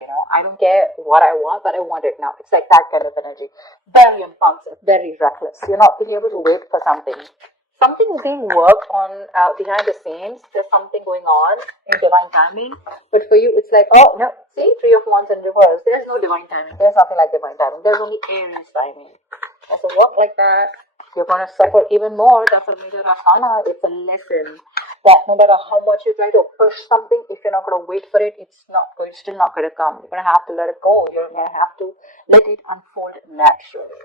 I don't care what I want, but I want it now. It's like that kind of energy. Very impulsive, very reckless. You're not being able to wait for something. Something is being worked on behind the scenes. There's something going on in divine timing. But for you, it's like, oh, no, see, Three of Wands in reverse. There's no divine timing. There's nothing like divine timing. There's only Aries timing. As a work like that, you're going to suffer even more. That's a major arcana. It's a lesson that no matter how much you try to push something, if you're not going to wait for it, it's still not going to come. You're going to have to let it go. You're going to have to let it unfold naturally.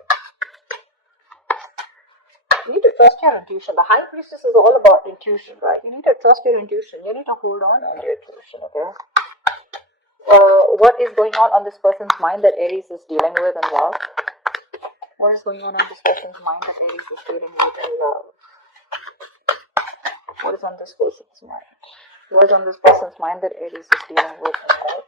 You need to trust your intuition. The High Priestess is all about intuition, right? You need to trust your intuition. You need to hold on to your intuition, okay? What is going on this person's mind that Aries is dealing with in love? What is going on this person's mind that Aries is dealing with in love? What is on this person's mind? What is on this person's mind that Aries is dealing with in love?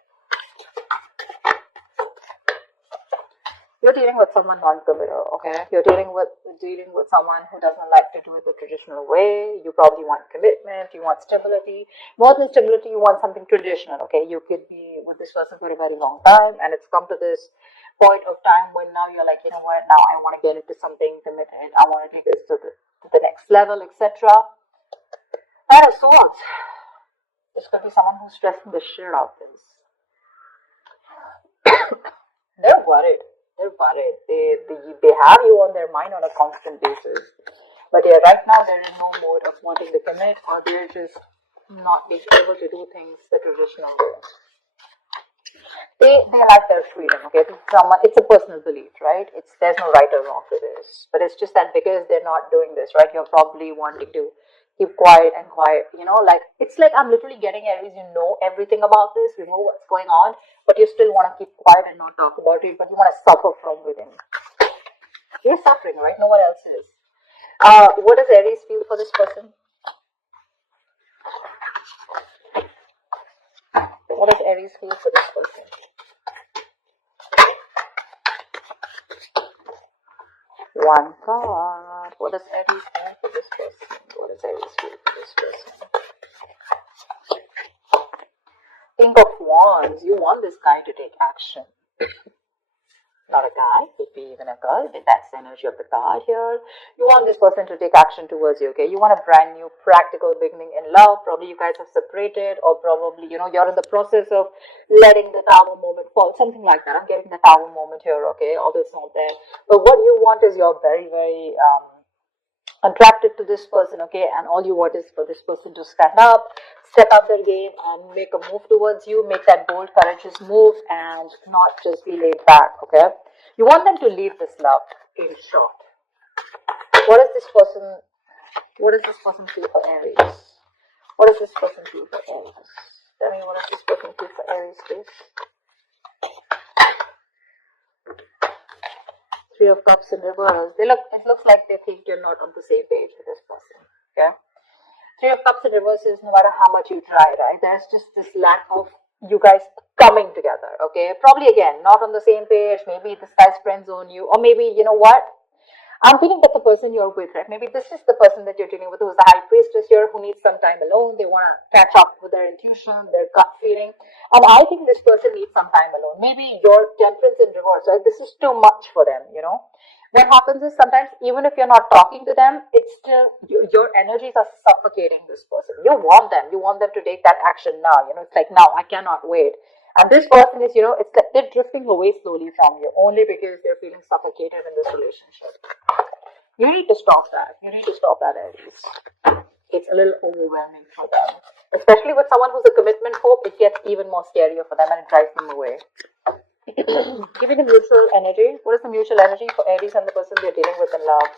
You're dealing with someone non-committal, okay? You're dealing with someone who doesn't like to do it the traditional way. You probably want commitment, you want stability. More than stability, you want something traditional, okay? You could be with this person for a very long time, and it's come to this point of time when now you're like, you know what, now I want to get into something committed. I want to take this to the next level, etc. Nine of Swords. This could be someone who's stressing the shit out of this. They're worried. They're worried. They have you on their mind on a constant basis. But yeah, right now they're in no mode of wanting to commit, or they're just not being able to do things the traditional way. They like their freedom, okay? It's a personal belief, right? There's no right or wrong to this. But it's just that because they're not doing this, right, you're probably wanting to keep quiet, like it's like I'm literally getting Aries, you know everything about this, you know what's going on, but you still want to keep quiet and not talk about it, but you want to suffer from within. You're suffering, right? No one else is. What does Aries feel for this person? What does Aries feel for this person? One card. What does Aries feel for this person? What does Aries feel for this person? King of Wands. You want this guy to take action. Not a guy, could be even a girl, but that's the energy of the card here. You want this person to take action towards you, okay? You want a brand new practical beginning in love. Probably you guys have separated, or probably, you're in the process of letting the Tower moment fall. Something like that. I'm getting the Tower moment here, okay? Although it's not there. But what you want is you're very, very attracted to this person, okay? And all you want is for this person to step up their game and make a move towards you, make that bold, courageous move, and not just be laid back, okay? You want them to lead this love, in short. What does this person feel for Aries? What does this person feel for Aries? Tell me, what does this person feel for Aries, please? Three of Cups in reverse. It looks like they think you're not on the same page with this person, okay? Three of Cups in reverse is no matter how much you try, right? There's just this lack of you guys coming together, okay? Probably, again, not on the same page. Maybe this guy's friend zone you, or maybe, you know what? I'm feeling that the person you're with, right? Maybe this is the person that you're dealing with who's the High Priestess here, who needs some time alone. They want to catch up with their intuition, their gut feeling. And I think this person needs some time alone. Maybe your Temperance in reverse, right? This is too much for them, What happens is sometimes, even if you're not talking to them, it's still, your energies are suffocating this person. You want them to take that action now. It's like, now, I cannot wait. And this person is, it's like they're drifting away slowly from you, only because they're feeling suffocated in this relationship. You need to stop that. Aries. It's a little overwhelming for them. Especially with someone who's a commitment phobe, it gets even more scarier for them and it drives them away. Give me the mutual energy. What is the mutual energy for Aries and the person they're dealing with in love?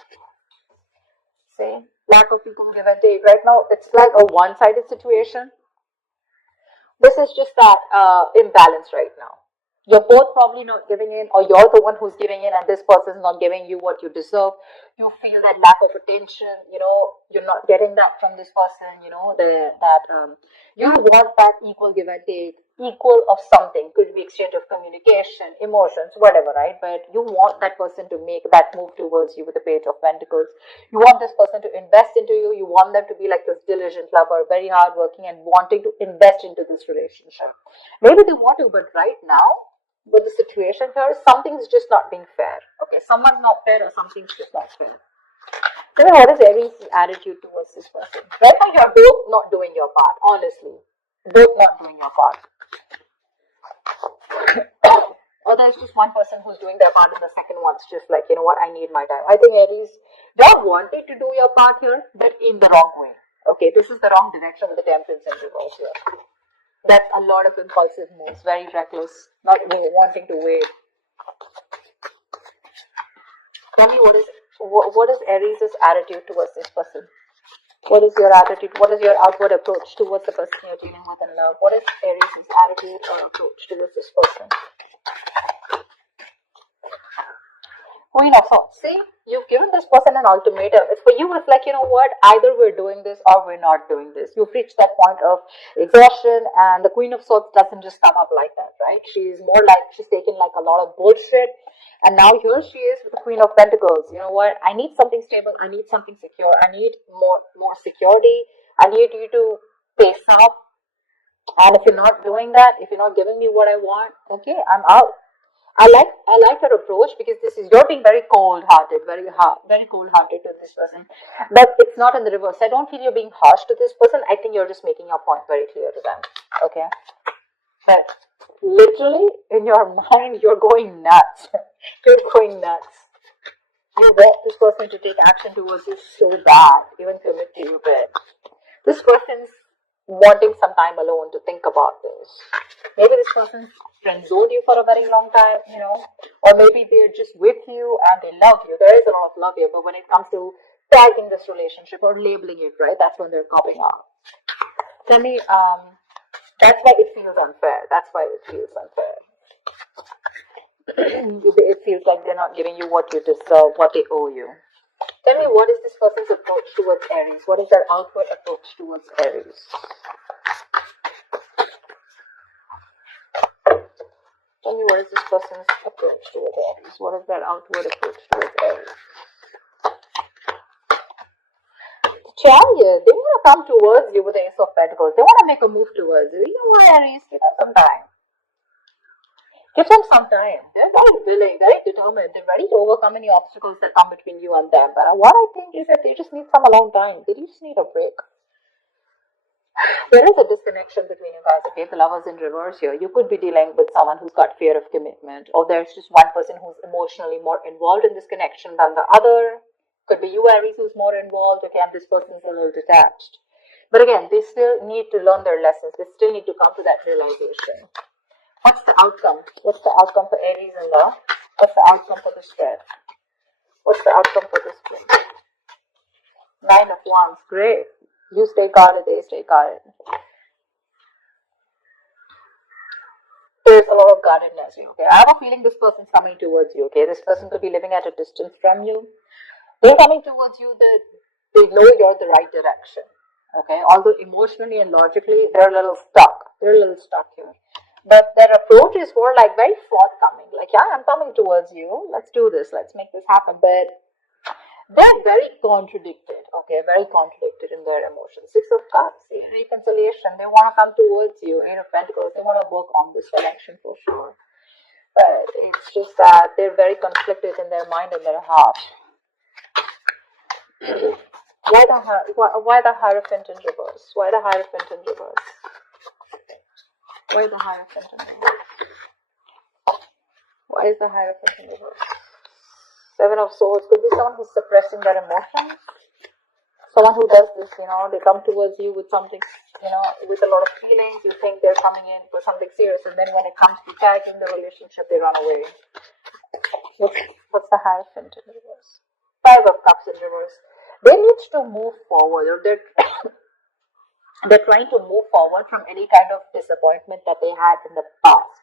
See? Lack of equal give and take. Right now, it's like a one-sided situation. This is just that imbalance right now. You're both probably not giving in, or you're the one who's giving in and this person's not giving you what you deserve. you feel that lack of attention, you're not getting that from this person, you want that equal give and take, equal of something, could be exchange of communication, emotions, whatever, right? But you want that person to make that move towards you with the Page of Pentacles. You want this person to invest into you. You want them to be like this diligent lover, very hardworking and wanting to invest into this relationship. Maybe they want to, but right now, with the situation here, something's just not being fair. Okay, someone's not fair or something's just not fair. Tell me, what is Aries' attitude towards this person? Right now, you're both not doing your part, honestly. Both not doing your part. Or there's just one person who's doing their part and the second one's just like, you know what, I need my time. I think Aries, you're wanting to do your part here, but in the wrong way. Okay, this is the wrong direction with the Temperance and reverse here. That's a lot of impulsive moves, very reckless, not wanting to wait. Tell me, what is Aries' attitude towards this person? What is your attitude? What is your outward approach towards the person you're dealing with in love? What is Aries' attitude or approach towards this person? Queen of Swords. See, you've given this person an ultimatum. It's for you, it's like, you know what, either we're doing this or we're not doing this. You've reached that point of exhaustion, and the Queen of Swords doesn't just come up like that, right? She's more like, she's taken like a lot of bullshit, and now here she is with the Queen of Pentacles. You know what, I need something stable, I need something secure, I need more security, I need you to pace up, and if you're not doing that, if you're not giving me what I want, okay, I'm out. I like her approach, because this is, you're being very cold-hearted, very cold-hearted to this person. But it's not in the reverse. I don't feel you're being harsh to this person. I think you're just making your point very clear to them. Okay? But literally, in your mind, you're going nuts. You're going nuts. You want this person to take action towards you so bad, even commit to you, but this person's wanting some time alone to think about this. Maybe this person's friend-zoned you for a very long time, or maybe they're just with you and they love you. There is a lot of love here, but when it comes to tagging this relationship or labeling it, right, that's when they're copping out. Tell me, that's why it feels unfair. That's why it feels unfair. It feels like they're not giving you what you deserve, what they owe you. Tell me, what is this person's approach towards Aries? What is their outward approach towards Aries? Tell me, what is this person's approach towards Aries? What is their outward approach towards Aries? The Chariot, they want to come towards you with the Ace of Pentacles. They want to make a move towards you. You know what, Aries? Give them some time. Give them some time. They're very willing, very determined. They're ready to overcome any obstacles that come between you and them. But what I think is that they just need some alone time. They just need a break. There is a disconnection between you guys, okay? The Lovers in reverse here. You could be dealing with someone who's got fear of commitment, or there's just one person who's emotionally more involved in this connection than the other. Could be you, Aries, who's more involved, okay, and this person's a little detached. But again, they still need to learn their lessons. They still need to come to that realization. What's the outcome? What's the outcome for Aries in love? What's the outcome for the spread? What's the outcome for the spread? 9 of Wands. Great. You stay guarded, they stay guarded. There's a lot of guardedness, okay? I have a feeling this person's coming towards you, okay? This person could be living at a distance from you. They're coming towards you, they know you're the right direction, okay? Although emotionally and logically, they're a little stuck. They're a little stuck here. But their approach is more like very forthcoming. Like, yeah, I'm coming towards you. Let's do this. Let's make this happen. But they're very contradicted, okay? Very contradicted in their emotions. 6 of Cups, reconciliation. They want to come towards you. 8 of Pentacles, they want to work on this connection for sure. But it's just that they're very conflicted in their mind and their heart. Why the Hierophant in reverse? Why the Hierophant in reverse? Why is the Hierophant in reverse? Why is the Hierophant in reverse? 7 of Swords. Could be someone who's suppressing their emotions. Someone who does this, they come towards you with something, with a lot of feelings. You think they're coming in for something serious, and then when it comes to tagging the relationship, they run away. What's the Hierophant in reverse? 5 of Cups in reverse. They need to move forward, or they're trying to move forward from any kind of disappointment that they had in the past.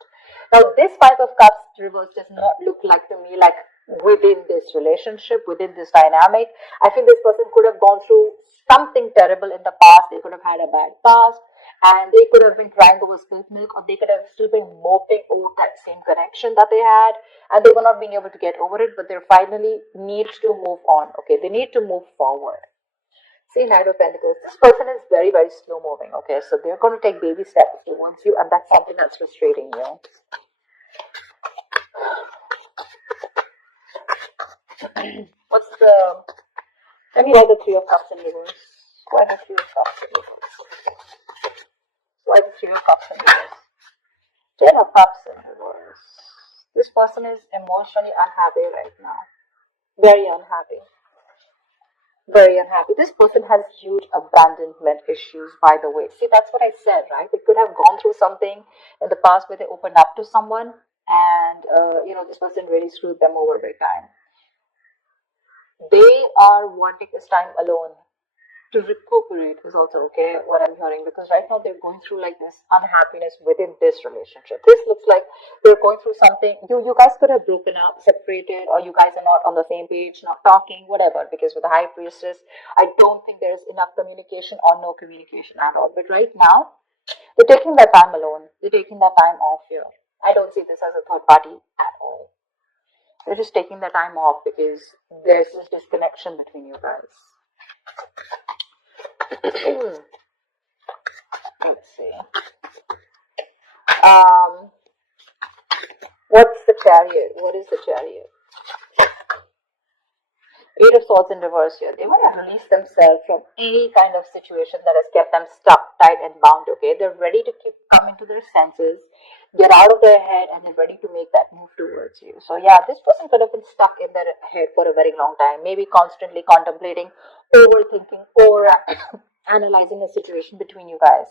Now, this 5 of Cups reverse does not look like to me like within this relationship, within this dynamic. I feel this person could have gone through something terrible in the past. They could have had a bad past, and they could have been crying over spilled milk, or they could have still been moping over that same connection that they had, and they were not being able to get over it, but they're finally need to move on. Okay, they need to move forward. See, Knight of Pentacles. This person is very, very slow moving. Okay, so they're going to take baby steps towards you, and that's something that's frustrating you. What's the... Let me write the Three of Cups in reverse. Why the Three of Cups in reverse? Why the Three of Cups in reverse? Ten of Cups in reverse. This person is emotionally unhappy right now. Very unhappy. Very unhappy. This person has huge abandonment issues, by the way. See, that's what I said, right? They could have gone through something in the past where they opened up to someone, and this person really screwed them over big time. They are wanting this time alone to recuperate is also okay, what I'm hearing, because right now they're going through like this unhappiness within this relationship. This looks like they're going through something. You guys could have broken up, separated, or you guys are not on the same page, not talking, whatever, because with the High Priestess, I don't think there's enough communication or no communication at all. But right now, they're taking their time alone. They're taking their time off here. I don't see this as a third party at all. They're just taking their time off because there's this disconnection between you guys. Let's see. What's the Chariot? What is the Chariot? Eight of Swords in reverse here. They want to release themselves from any kind of situation that has kept them stuck, tight, and bound. Okay, they're ready to come into their senses, get out of their head, and they're ready to make that move towards you. So yeah, this person could have been stuck in their head for a very long time, maybe constantly contemplating, overthinking, or analyzing a situation between you guys.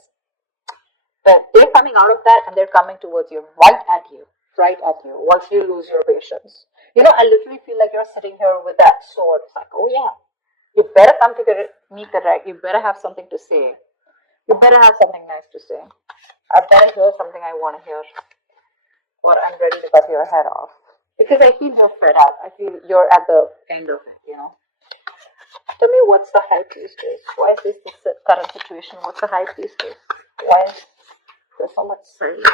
But they're coming out of that, and they're coming towards you, right at you, once you lose your patience. I literally feel like you're sitting here with that sword. It's like, oh yeah, you better come to meet the right. You better have something to say. You better have something nice to say. I better hear something I want to hear, or I'm ready to cut your head off. Because I feel you're fed up. I feel you're at the end of it, Tell me, what's the High Priestess? Why is this current situation? What's the High Priestess? Why is there so much silence?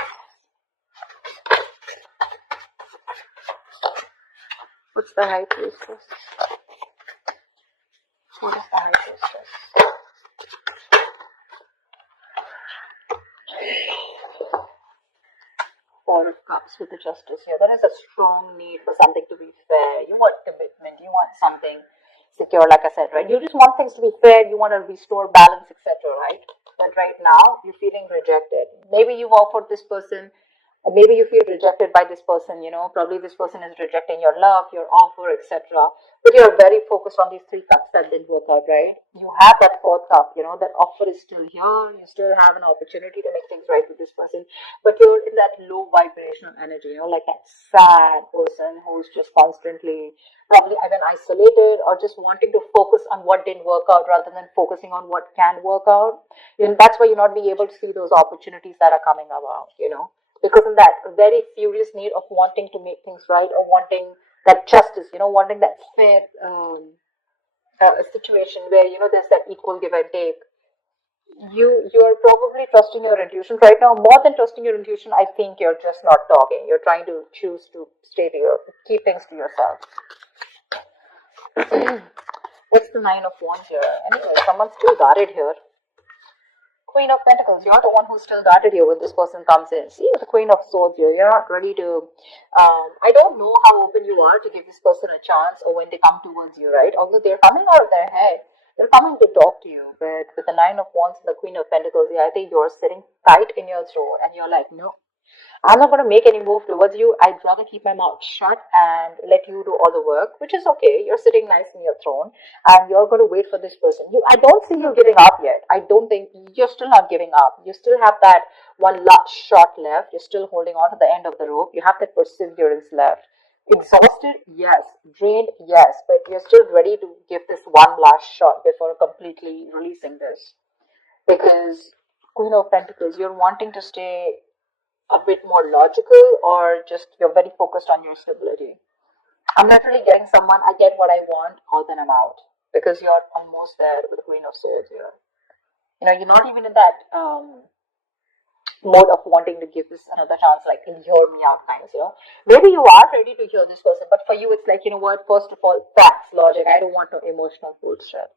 What's the High Priestess? What is the High Priestess? Four of Cups with the Justice here. There is a strong need for something to be fair. You want commitment. You want something secure, like I said, right? You just want things to be fair. You want to restore balance, etc., right? But right now, you're feeling rejected. Maybe you've offered this person, or maybe you feel rejected by this person, probably this person is rejecting your love, your offer, etc. But you're very focused on these three cups that didn't work out, right? You have that fourth cup, that offer is still here. You still have an opportunity to make things right with this person, but you're in that low vibrational energy, like that sad person who's just constantly probably either isolated or just wanting to focus on what didn't work out rather than focusing on what can work out. That's why you're not being able to see those opportunities that are coming about, because of that very furious need of wanting to make things right, or wanting that justice, wanting that fair situation where there's that equal give and take. You're probably trusting your intuition right now more than trusting your intuition. I think you're just not talking. You're trying to choose to keep things to yourself. What's the Nine of Wands here? Anyway, someone's still guarded here. Queen of Pentacles, you're the one who's still guarded here when this person comes in. See, the Queen of Swords here, you're not ready to, I don't know how open you are to give this person a chance, or when they come towards you, right? Although they're coming out of their head, they're coming to talk to you. But with the Nine of Wands and the Queen of Pentacles, yeah, I think you're sitting tight in your throne, and you're like, no, I'm not going to make any move towards you. I'd rather keep my mouth shut and let you do all the work, which is okay. You're sitting nice in your throne, and you're going to wait for this person. I don't see you giving up yet. I don't think you're still not giving up. You still have that one last shot left. You're still holding on to the end of the rope. You have that perseverance left. Exhausted? Yes. Drained? Yes. But you're still ready to give this one last shot before completely releasing this. Because Queen of Pentacles, you're wanting to stay a bit more logical, or just you're very focused on your stability? I'm naturally getting someone, I get what I want, or then I'm out. Because you're almost there with the Queen of Swords here. You're not even in that mode of wanting to give this another chance, like hear me out kinds. Maybe you are ready to hear this person, but for you it's like, what, first of all, facts, logic. I don't want no emotional bullshit.